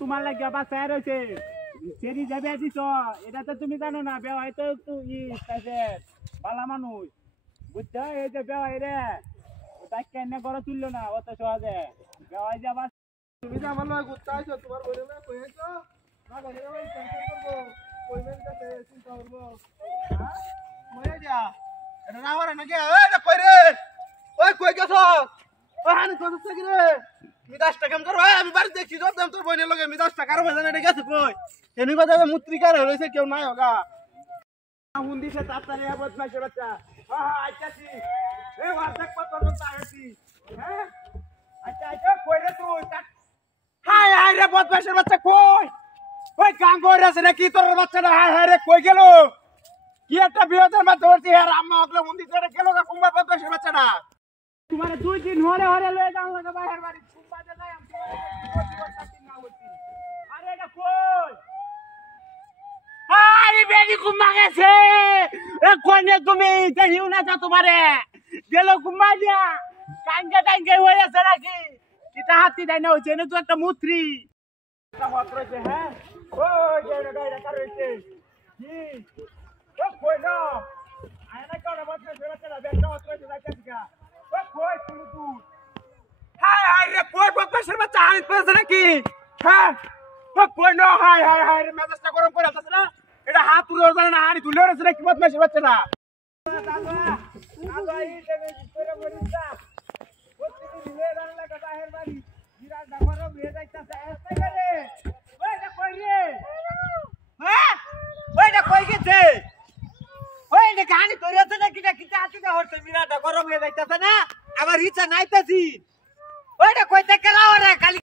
তোমার লাগে বাসায় রয়েছে সেরি যাবে দিছ এটা তো তুমি জানো না বেওয়াই তো একটু বালা মানুষ বুঝছো এই যে বেওয়াই রে তাই কেন করে তুললো না অত সহজে বেওয়াই যাবা তুমি যে আমার লয় ঘুরতে আইছো তোমার বলে না কইছো না বলে ওই টেনশন করব কইবেন কাছে চিন্তা করব হ্যাঁ মরে যা এটা না মারে নাকি ওই না কই রে ওই কই গেছ ওই হানি কত থেকে রে আমি 10 টাকা কাম করব আমি বাড়ি দেখছি জব দাম তোর বইনের লগে আমি 10 টাকা আর বাজানে এটা গেছে কই এনি বাজারে মুত্রিকার হইছে কেউ নাই হোগা হুন দিছে তাড়াতাড়ি বদমাইশ বাচ্চা হ্যাঁ আইতাছি এই ওয়ার্ডক পর আইতাছি হ্যাঁ আচ্ছা আচ্ছা কই রে তুই হাই হাই রে বদমাইশের বাচ্চা কই ওই গাঙ্গর আছে নাকি তোর বাচ্চাটা হাই হাই রে কই গেল কি একটা বিয়ের মধ্যে ধরছি আর আম্মা ওগলে মন্দির করে গেল গা কুম্বা বদমাইশের বাচ্চাটা তোমারে 2 দিন হরে হরে লয়ে যাও লাগা বাইরের বাড়ি কুম্বাতে যাই আমি তোমারে না হচ্ছি আরে এটা কই আরে বেডি কুম্বা গেছে এ কোনে তুমি দেখিও না যা তোমারে গেল কুম্বা দিয়া টাঙ্গে হয়ে আছে নাকি কিটা হাতি দেয় না হচ্ছে না তো একটা মুত্রি এটা মাত্র যে হ্যাঁ ওই যে গাড়িটা কার হইছে কি ও কই না আয়না কোন বসে সেটা বেটা মাত্র যে যাইতাছি গা ও কই তুমি তুই হাই হাই রে কই বকবাসের বাচ্চা হানি পড়ছে নাকি হ্যাঁ ও কই না হাই হাই হাই রে মেজাজটা গরম করে আছে না এটা হাত তুলে ধরে না হানি তুলে ধরে নাকি বদমাশের বাচ্চাটা দাদা দাদা এই দেবে করে মরিছা আমার ইচ্ছা নাইতাছি ওইটা কইতে কেলা ওরে খালি